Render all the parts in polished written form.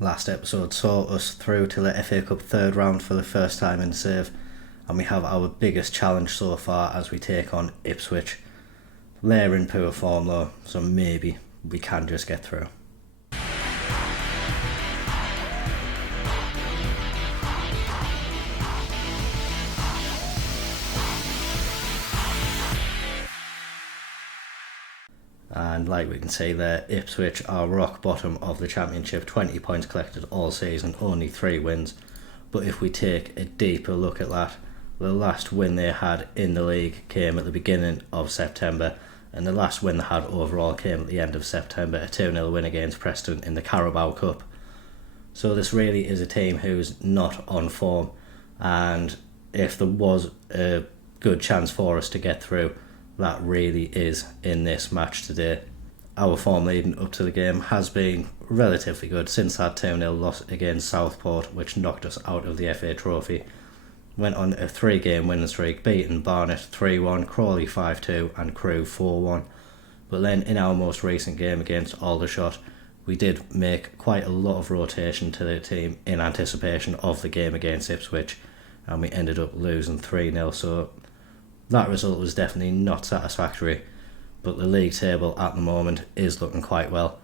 Last episode saw us through to the FA Cup third round for the first time in Save, and we have our biggest challenge so far as we take on Ipswich. They're in poor form though, so maybe we can just get through. And like we can see there, Ipswich are rock bottom of the Championship, 20 points collected all season, only 3 wins. But if we take a deeper look at that, the last win they had in the league came at the beginning of September, and the last win they had overall came at the end of September, a 2-0 win against Preston in the Carabao Cup. So this really is a team who's not on form, and if there was a good chance for us to get through, that really is in this match today. Our form leading up to the game has been relatively good since that 2-0 loss against Southport, which knocked us out of the FA Trophy. Went on a 3-game winning streak, beating Barnet 3-1, Crawley 5-2 and Crewe 4-1. But then in our most recent game against Aldershot, we did make quite a lot of rotation to the team in anticipation of the game against Ipswich, and we ended up losing 3-0, so that result was definitely not satisfactory, but the league table at the moment is looking quite well.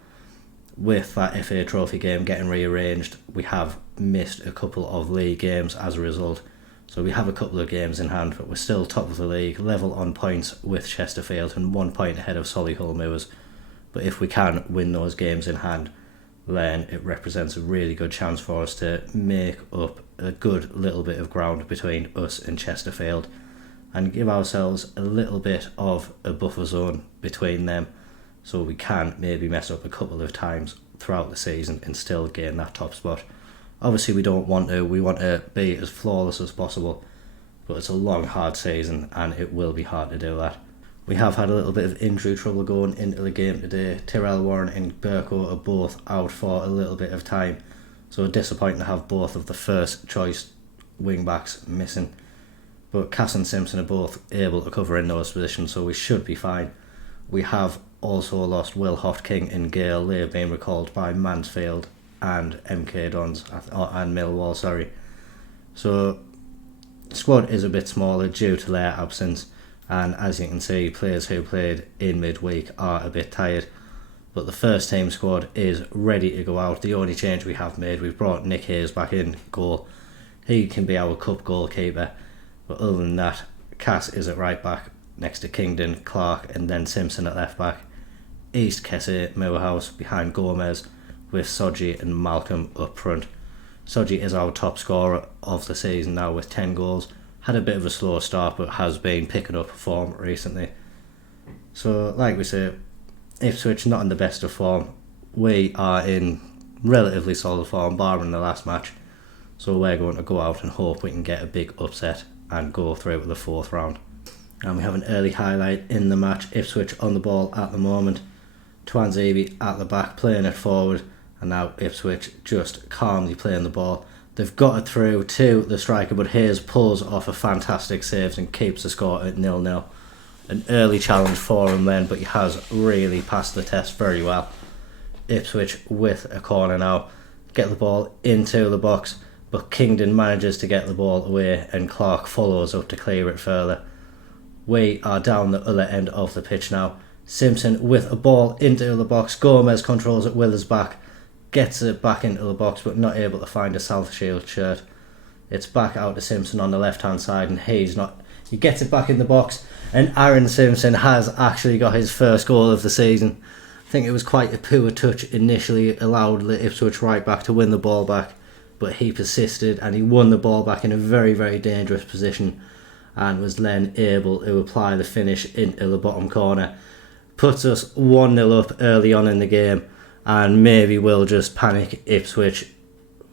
With that FA Trophy game getting rearranged, we have missed a couple of league games as a result, so we have a couple of games in hand, but we're still top of the league, level on points with Chesterfield and 1 point ahead of Solihull Moors. But if we can win those games in hand, then it represents a really good chance for us to make up a good little bit of ground between us and Chesterfield, and give ourselves a little bit of a buffer zone between them, so we can maybe mess up a couple of times throughout the season and still gain that top spot. Obviously we don't want to, we want to be as flawless as possible, but it's a long hard season and it will be hard to do that. We have had a little bit of injury trouble going into the game today. Tyrell Warren and Burko are both out for a little bit of time, so disappointing to have both of the first choice wing backs missing. But Cass and Simpson are both able to cover in those positions, so we should be fine. We have also lost Will Hopking and Gale. They have been recalled by Mansfield and MK Dons, and Millwall, sorry. So the squad is a bit smaller due to their absence, and as you can see, players who played in midweek are a bit tired. But the first team squad is ready to go out. The only change we have made, we've brought Nick Hayes back in goal. He can be our cup goalkeeper. But other than that, Cass is at right back next to Kingdon, Clark and then Simpson at left back. East, Kessie, Moorhouse behind Gomez, with Soji and Malcolm up front. Soji is our top scorer of the season now with 10 goals. Had a bit of a slow start but has been picking up form recently. So like we say, Ipswich not in the best of form. We are in relatively solid form barring the last match. So we're going to go out and hope we can get a big upset and go through to the fourth round. And we have an early highlight in the match. Ipswich on the ball at the moment. Twanzebe at the back playing it forward, and now Ipswich just calmly playing the ball. They've got it through to the striker, but Hayes pulls off a fantastic save and keeps the score at 0-0. An early challenge for him then, but he has really passed the test very well. Ipswich with a corner now. Get the ball into the box, but Kingdon manages to get the ball away and Clark follows up to clear it further. We are down the other end of the pitch now. Simpson with a ball into the box. Gomez controls it with his back. Gets it back into the box but not able to find a South Shield shirt. It's back out to Simpson on the left hand side and he gets it back in the box, and Aaron Simpson has actually got his first goal of the season. I think it was quite a poor touch initially, allowed the Ipswich right back to win the ball back, but he persisted and he won the ball back in a very, very dangerous position and was then able to apply the finish into the bottom corner. Puts us 1-0 up early on in the game, and maybe we'll just panic Ipswich.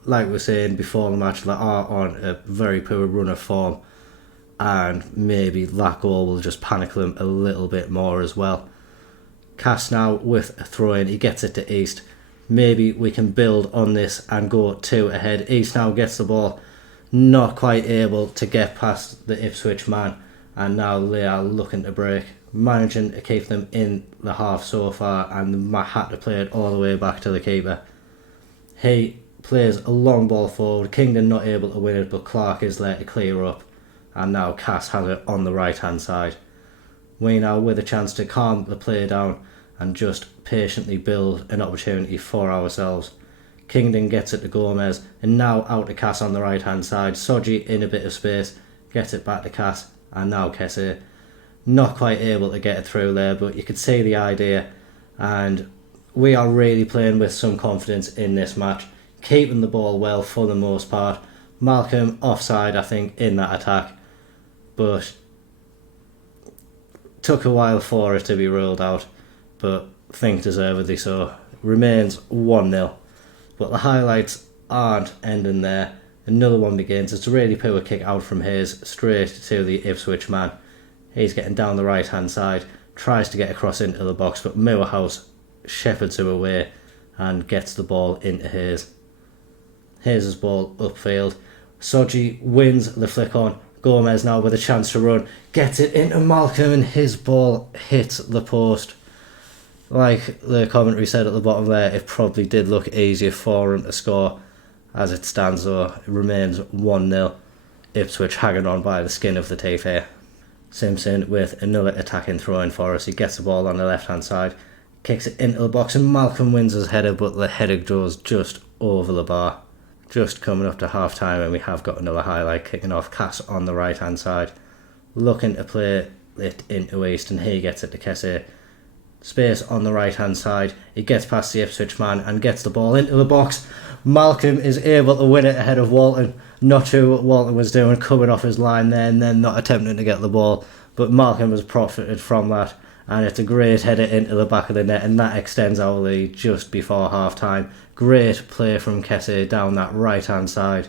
Like we were saying before the match, they are on a very poor run of form, and maybe that goal will just panic them a little bit more as well. Cass now with a throw in, he gets it to East. Maybe we can build on this and go 2 ahead. East now gets the ball, not quite able to get past the Ipswich man, and now they are looking to break, managing to keep them in the half so far, and had to play it all the way back to the keeper. He plays a long ball forward. Kingdon not able to win it, but Clark is there to clear up. And now Cass has it on the right hand side. We now with a chance to calm the play down and just patiently build an opportunity for ourselves. Kingdon gets it to Gomez, and now out to Cass on the right hand side. Soji in a bit of space, gets it back to Cass, and now Kessie not quite able to get it through there, but you could see the idea, and we are really playing with some confidence in this match, keeping the ball well for the most part. Malcolm offside, I think, in that attack, but took a while for it to be ruled out, but I think deservedly so. Remains 1-0, but the highlights aren't ending there. Another one begins. It's a really poor kick out from Hayes, straight to the Ipswich man. He's getting down the right hand side, tries to get across into the box, but Moorhouse shepherds him away and gets the ball into Hayes. Hayes' ball upfield. Soji wins the flick on. Gomez now with a chance to run, gets it into Malcolm, and his ball hits the post. Like the commentary said at the bottom there, it probably did look easier for him to score. As it stands though, it remains 1-0. Ipswich hanging on by the skin of the teeth here. Simpson with another attacking throw in for us. He gets the ball on the left hand side, kicks it into the box, and Malcolm wins his header, but the header goes just over the bar. Just coming up to half time, and we have got another highlight kicking off. Cass on the right hand side, looking to play it into East, and he gets it to Kessie. Space on the right hand side, he gets past the Ipswich man and gets the ball into the box. Malcolm is able to win it ahead of Walton. Not sure what Walton was doing, coming off his line there and then not attempting to get the ball, but Malcolm has profited from that, and it's a great header into the back of the net, and that extends our lead just before half time. Great play from Kessie down that right hand side,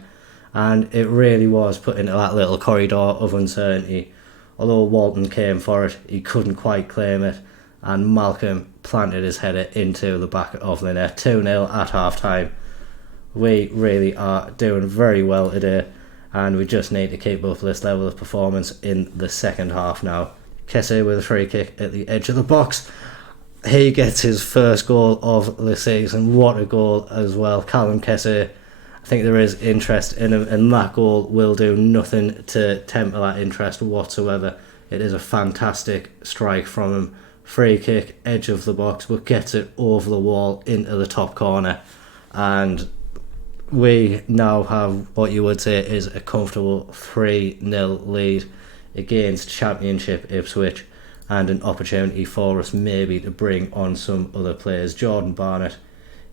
and it really was put into that little corridor of uncertainty. Although Walton came for it, he couldn't quite claim it, and Malcolm planted his header into the back of the net. 2-0 at half time. We really are doing very well today, and we just need to keep up this level of performance in the second half now. Kessie with a free kick at the edge of the box. He gets his first goal of the season. What a goal as well. Callum Kessie, I think there is interest in him, and that goal will do nothing to temper that interest whatsoever. It is a fantastic strike from him. Free kick, edge of the box, but gets it over the wall into the top corner, and we now have what you would say is a comfortable 3-0 lead against Championship Ipswich, and an opportunity for us maybe to bring on some other players. Jordan Barnett,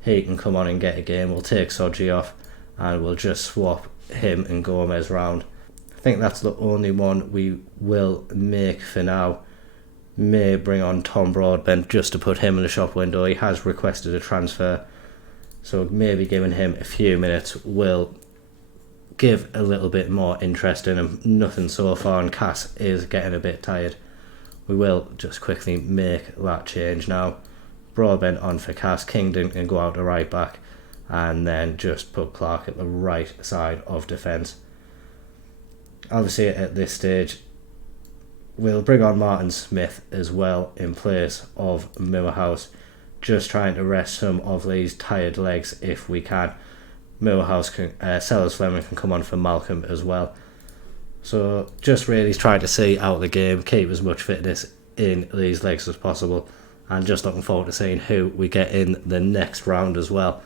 he can come on and get a game. We'll take Soji off and we'll just swap him and Gomez round. I think that's the only one we will make for now. May bring on Tom Broadbent just to put him in the shop window. He has requested a transfer, so maybe giving him a few minutes will give a little bit more interest in him. Nothing so far, and Cass is getting a bit tired. We will just quickly make that change now. Broadbent on for Cass. Kingdon can go out to right back, and then just put Clark at the right side of defence. Obviously at this stage we'll bring on Martin Smith as well in place of Moorhouse, just trying to rest some of these tired legs if we can. Moorhouse can, Sellers Fleming can come on for Malcolm as well. So just really trying to see out the game, keep as much fitness in these legs as possible, and just looking forward to seeing who we get in the next round as well.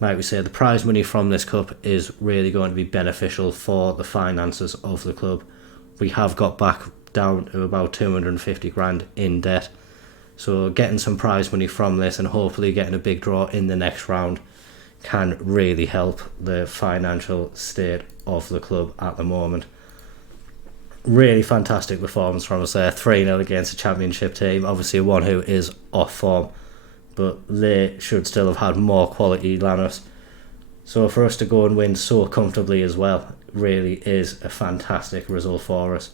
Like we say, the prize money from this cup is really going to be beneficial for the finances of the club. We have got back down to about 250 grand in debt, so getting some prize money from this and hopefully getting a big draw in the next round can really help the financial state of the club at the moment. Really fantastic performance from us there. 3-0 against a Championship team, obviously one who is off form, but they should still have had more quality than us. So for us to go and win so comfortably as well really is a fantastic result for us.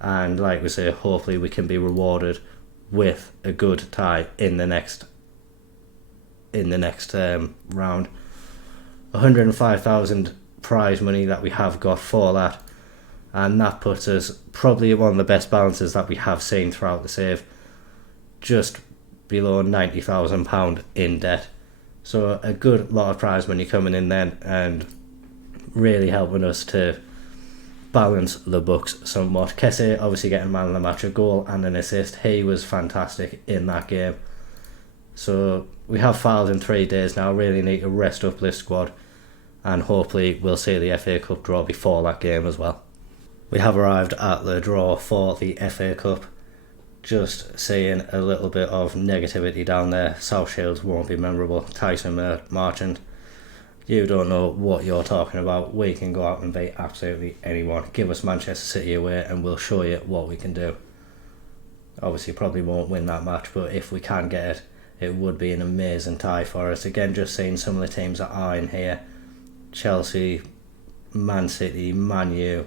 And like we say, hopefully we can be rewarded with a good tie in the next round. 105,000 prize money that we have got for that, and that puts us probably one of the best balances that we have seen throughout the save. Just below £90,000 in debt. So a good lot of prize money coming in then, and really helping us to balance the books somewhat. Kessie obviously getting man of the match, a goal and an assist. He was fantastic in that game. So we have Fylde in 3 days now. Really need to rest up this squad, and hopefully we'll see the FA Cup draw before that game as well. We have arrived at the draw for the FA Cup. Just seeing a little bit of negativity down there. South Shields won't be memorable. Tyson Marchant, you don't know what you're talking about. We can go out and beat absolutely anyone. Give us Manchester City away and we'll show you what we can do. Obviously probably won't win that match, but if we can get it, it would be an amazing tie for us. Again, just seeing some of the teams that are in here. Chelsea, Man City, Man U.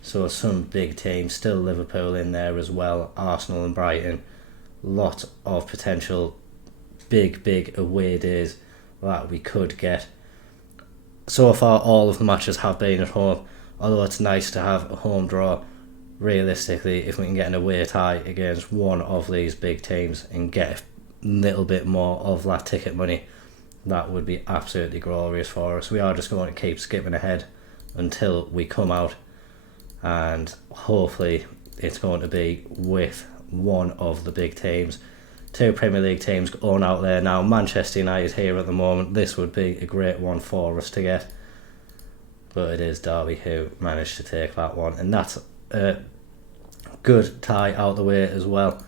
So some big teams, still Liverpool in there as well, Arsenal and Brighton. Lots of potential big away days that we could get. So far all of the matches have been at home, although it's nice to have a home draw. Realistically, if we can get an away tie against one of these big teams and get a little bit more of that ticket money, that would be absolutely glorious for us. We are just going to keep skipping ahead until we come out, and hopefully it's going to be with one of the big teams. 2 Premier League teams going out there now. Manchester United here at the moment. This would be a great one for us to get, but it is Derby who managed to take that one, and that's a good tie out the way as well.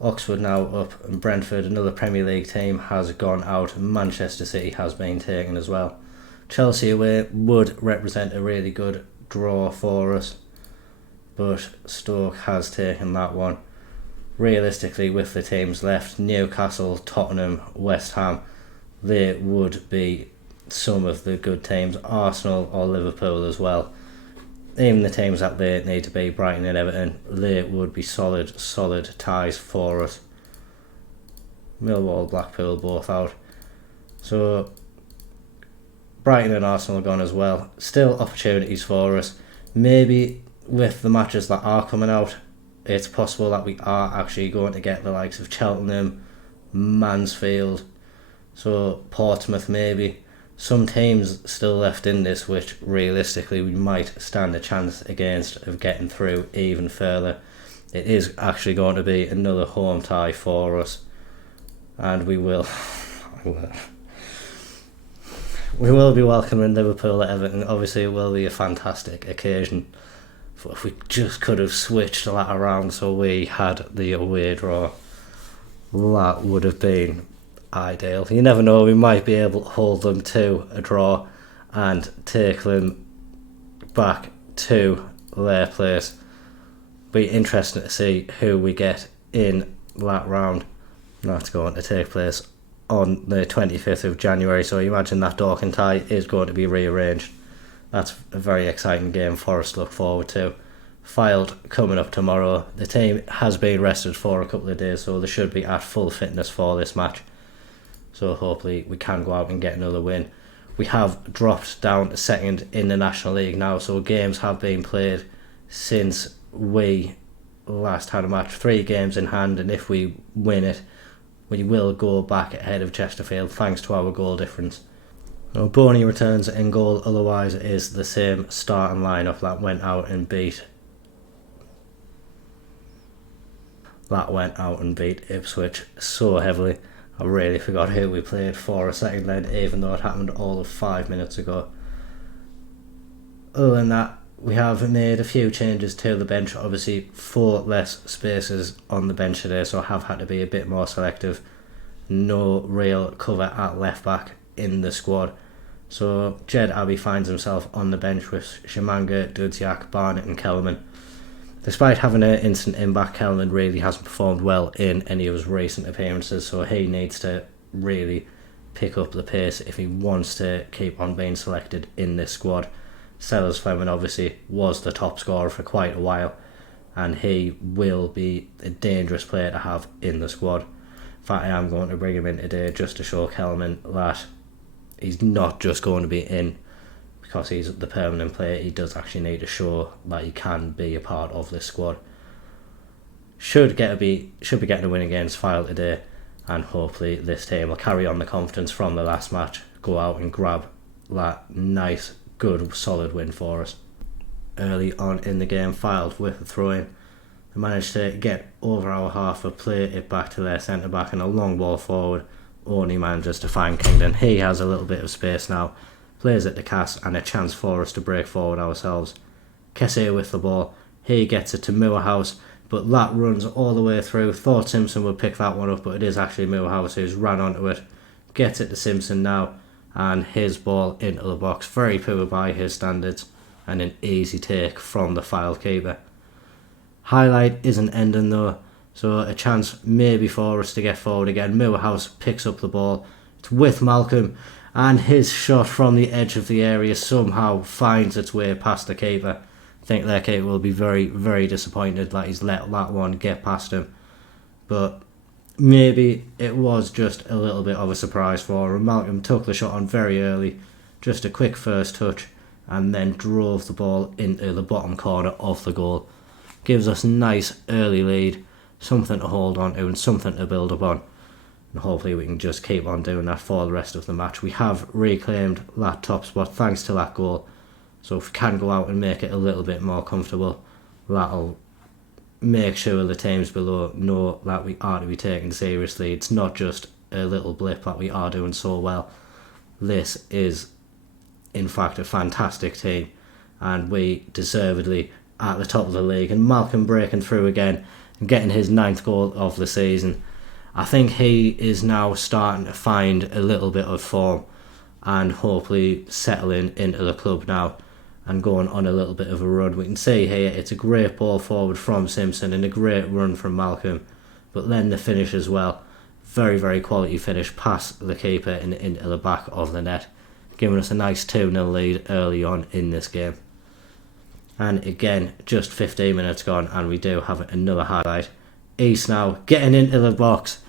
Oxford now up, and Brentford, another Premier League team, has gone out. Manchester City has been taken as well. Chelsea away would represent a really good draw for us, but Stoke has taken that one. Realistically, with the teams left, Newcastle, Tottenham, West Ham, they would be some of the good teams. Arsenal or Liverpool as well. Even the teams that they need to be, Brighton and Everton, they would be solid ties for us. Millwall, Blackpool both out. So Brighton and Arsenal are gone as well. Still opportunities for us. Maybe with the matches that are coming out, it's possible that we are actually going to get the likes of Cheltenham, Mansfield, so Portsmouth maybe. Some teams still left in this which realistically we might stand a chance against of getting through even further. It is actually going to be another home tie for us, and we will be welcoming Liverpool at Everton. Obviously it will be a fantastic occasion. If we just could have switched that around so we had the away draw, that would have been ideal. You never know, we might be able to hold them to a draw and take them back to their place. Be interesting to see who we get in that round. That's going to take place on the 25th of January, so you imagine that Dorking tie is going to be rearranged. That's a very exciting game for us to look forward to. Fylde coming up tomorrow. The team has been rested for a couple of days, so they should be at full fitness for this match. So hopefully we can go out and get another win. We have dropped down to second in the National League now, so games have been played since we last had a match. 3 games in hand, and if we win it, we will go back ahead of Chesterfield thanks to our goal difference. Now, Boney returns in goal, otherwise it is the same starting lineup that went out and beat Ipswich so heavily. I really forgot who we played for a second then, even though it happened all of 5 minutes ago. Other than that, we have made a few changes to the bench. Obviously 4 less spaces on the bench today, so I have had to be a bit more selective. No real cover at left back in the squad. So Jed Abbey finds himself on the bench with Shimanga, Dudziak, Barnett and Kellerman. Despite having an instant in-back, Kellerman really hasn't performed well in any of his recent appearances, so he needs to really pick up the pace if he wants to keep on being selected in this squad. Sellers Fleming obviously was the top scorer for quite a while, and he will be a dangerous player to have in the squad. In fact, I am going to bring him in today just to show Kellerman that he's not just going to be in because he's the permanent player. He does actually need to show that he can be a part of this squad. Should be getting a win against Fylde today. and hopefully this team will carry on the confidence from the last match, go out and grab that nice, good, solid win for us. Early on in the game, Fylde with a throw-in. They managed to get over our half, but play it back to their centre-back, and a long ball forward only manages to find Kingdon. He has a little bit of space now, plays it to Cass, and a chance for us to break forward ourselves. Kessie with the ball, he gets it to Moorhouse, but that runs all the way through. Thought Simpson would pick that one up, but it is actually Moorhouse who's ran onto it. Gets it to Simpson now, and his ball into the box. Very poor by his standards, and an easy take from the Fylde keeper. Highlight isn't ending though, so a chance maybe for us to get forward again. Moorhouse picks up the ball. It's with Malcolm, and his shot from the edge of the area somehow finds its way past the keeper. I think their keeper will be very, very disappointed that he's let that one get past him. But maybe it was just a little bit of a surprise for him. Malcolm took the shot on very early, just a quick first touch, and then drove the ball into the bottom corner of the goal. Gives us a nice early lead, something to hold on to and something to build upon. And hopefully we can just keep on doing that for the rest of the match. We have reclaimed that top spot thanks to that goal. So if we can go out and make it a little bit more comfortable, that'll make sure the teams below know that we are to be taken seriously. It's not just a little blip that we are doing so well. This is, in fact, a fantastic team, and we deservedly at the top of the league. And Malcolm breaking through again and getting his 9th goal of the season. I think he is now starting to find a little bit of form and hopefully settling into the club now and going on a little bit of a run. We can see here it's a great ball forward from Simpson and a great run from Malcolm, but then the finish as well. Very, very quality finish past the keeper and into the back of the net, giving us a nice 2-0 lead early on in this game. And again, just 15 minutes gone and we do have another highlight. East now getting into the box,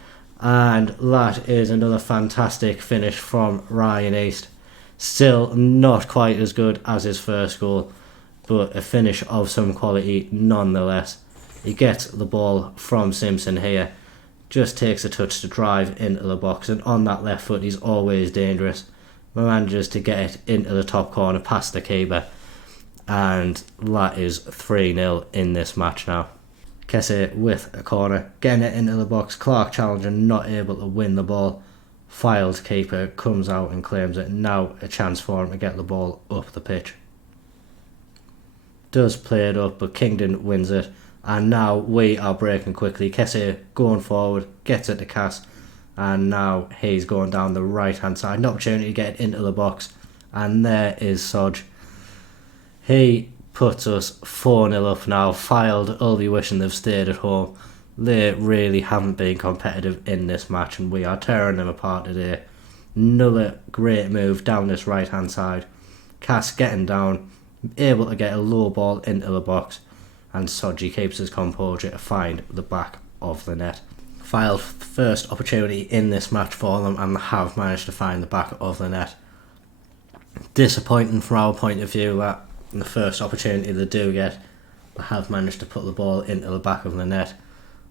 and that is another fantastic finish from Ryan East. Still not quite as good as his first goal, but a finish of some quality nonetheless. He gets the ball from Simpson here, just takes a touch to drive into the box, and on that left foot he's always dangerous. Manages to get it into the top corner past the keeper, and that is 3-0 in this match now. Kessie with a corner, getting it into the box. Clark challenging, not able to win the ball. Fylde keeper comes out and claims it. Now a chance for him to get the ball up the pitch. Does play it up, but Kingdon wins it. And now we are breaking quickly. Kessie going forward, gets it to Cass. And now he's going down the right hand side. An opportunity to get it into the box. And there is Sodge. He puts us 4-0 up now. Fylde will be wishing they've stayed at home. They really haven't been competitive in this match, and we are tearing them apart today. Another great move down this right hand side. Cass getting down, able to get a low ball into the box, and Sodgy keeps his composure to find the back of the net. Fylde first opportunity in this match for them, and they have managed to find the back of the net. Disappointing from our point of view that in the first opportunity they do get, they have managed to put the ball into the back of the net.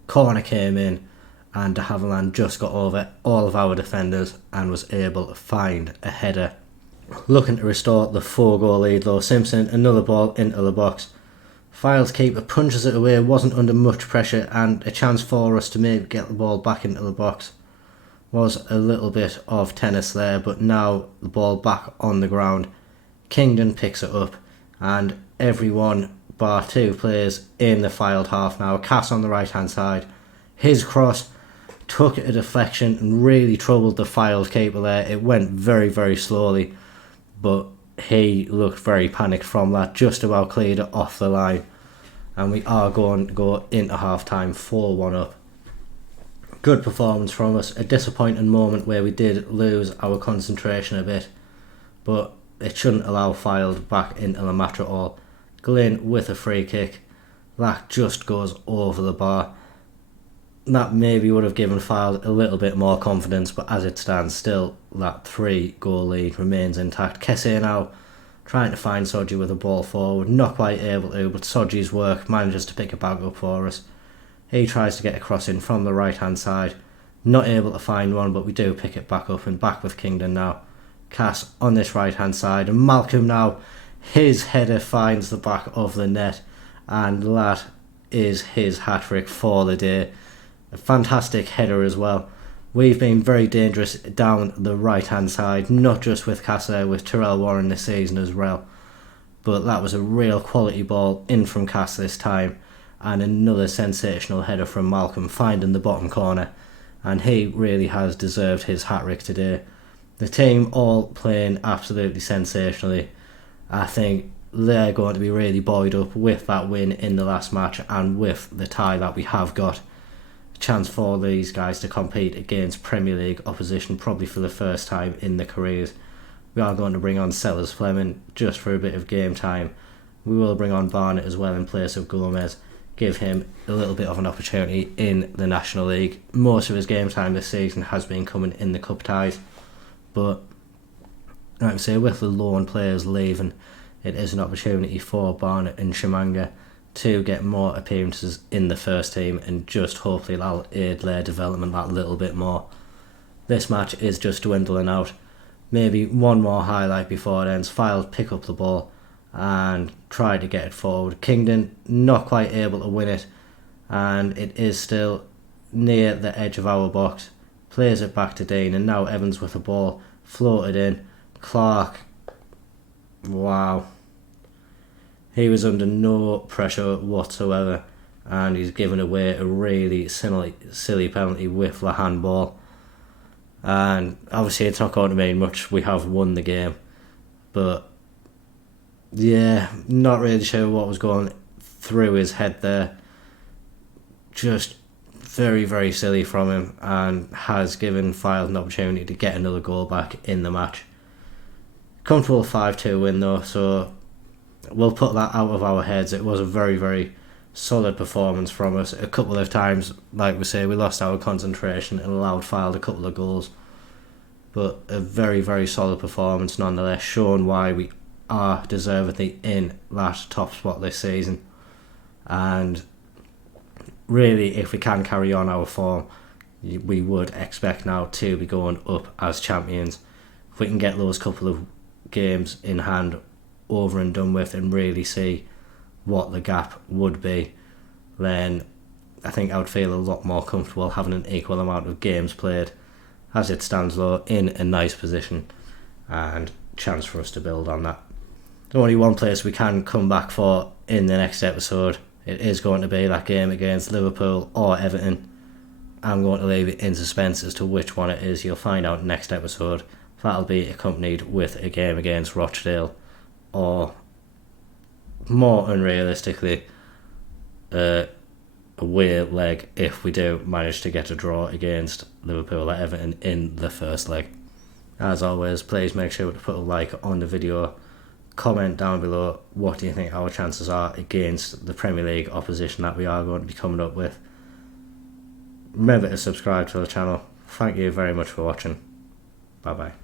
Corner came in and de Havilland just got over all of our defenders and was able to find a header. Looking to restore the 4-goal lead though. Simpson, another ball into the box. Fylde's keeper punches it away, wasn't under much pressure, and a chance for us to maybe get the ball back into the box. Was a little bit of tennis there, but now the ball back on the ground. Kingdon picks it up, and everyone bar 2 players in the Fylde half now. Cass on the right hand side. His cross took a deflection and really troubled the Fylde keeper there. It went very, very slowly, but he looked very panicked from that. Just about cleared it off the line, and we are going to go into half time 4-1 up. Good performance from us. A disappointing moment where we did lose our concentration a bit, but it shouldn't allow Fylde back into the match at all. Glynn with a free kick. That just goes over the bar. That maybe would have given Fylde a little bit more confidence, but as it stands, still that 3-goal lead remains intact. Kessie now trying to find Sodgy with a ball forward. Not quite able to, but Sodgy's work manages to pick it back up for us. He tries to get a cross in from the right hand side. Not able to find one, but we do pick it back up and back with Kingdon now. Cass on this right hand side, and Malcolm now, his header finds the back of the net, and that is his hat-trick for the day. A fantastic header as well. We've been very dangerous down the right hand side, not just with Cass there, with Terrell Warren this season as well. But that was a real quality ball in from Cass this time, and another sensational header from Malcolm finding the bottom corner, and he really has deserved his hat-trick today. The team all playing absolutely sensationally. I think they're going to be really buoyed up with that win in the last match, and with the tie that we have got. A chance for these guys to compete against Premier League opposition, probably for the first time in their careers. We are going to bring on Sellers Fleming just for a bit of game time. We will bring on Barnett as well in place of Gomez, give him a little bit of an opportunity in the National League. Most of his game time this season has been coming in the cup ties, but like I say, with the loan players leaving, it is an opportunity for Barnett and Shamanga to get more appearances in the first team, and just hopefully that'll aid their development that little bit more. This match is just dwindling out. Maybe one more highlight before it ends. Fylde pick up the ball and try to get it forward. Kingdon not quite able to win it, and it is still near the edge of our box. Plays it back to Dean, and now Evans with the ball floated in. Clark, wow, he was under no pressure whatsoever, and he's given away a really silly penalty with the handball. And obviously it's not going to mean much, we have won the game, but yeah, not really sure what was going through his head there. Just very, very silly from him, and has given Fylde an opportunity to get another goal back in the match. Comfortable 5-2 win though, so we'll put that out of our heads. It was a very, very solid performance from us. A couple of times, like we say, we lost our concentration and allowed Fylde a couple of goals, but a very, very solid performance nonetheless, showing why we are deservedly in that top spot this season. And really, if we can carry on our form, we would expect now to be going up as champions. If we can get those couple of games in hand over and done with, and really see what the gap would be, then I think I would feel a lot more comfortable having an equal amount of games played. As it stands though, in a nice position, and chance for us to build on that. The only one place we can come back for in the next episode, it is going to be that game against Liverpool or Everton. I'm going to leave it in suspense as to which one it is. You'll find out next episode. That'll be accompanied with a game against Rochdale, or more unrealistically, a away leg if we do manage to get a draw against Liverpool or Everton in the first leg. As always, please make sure to put a like on the video. Comment down below, what do you think our chances are against the Premier League opposition that we are going to be coming up with. Remember to subscribe to the channel. Thank you very much for watching. Bye bye.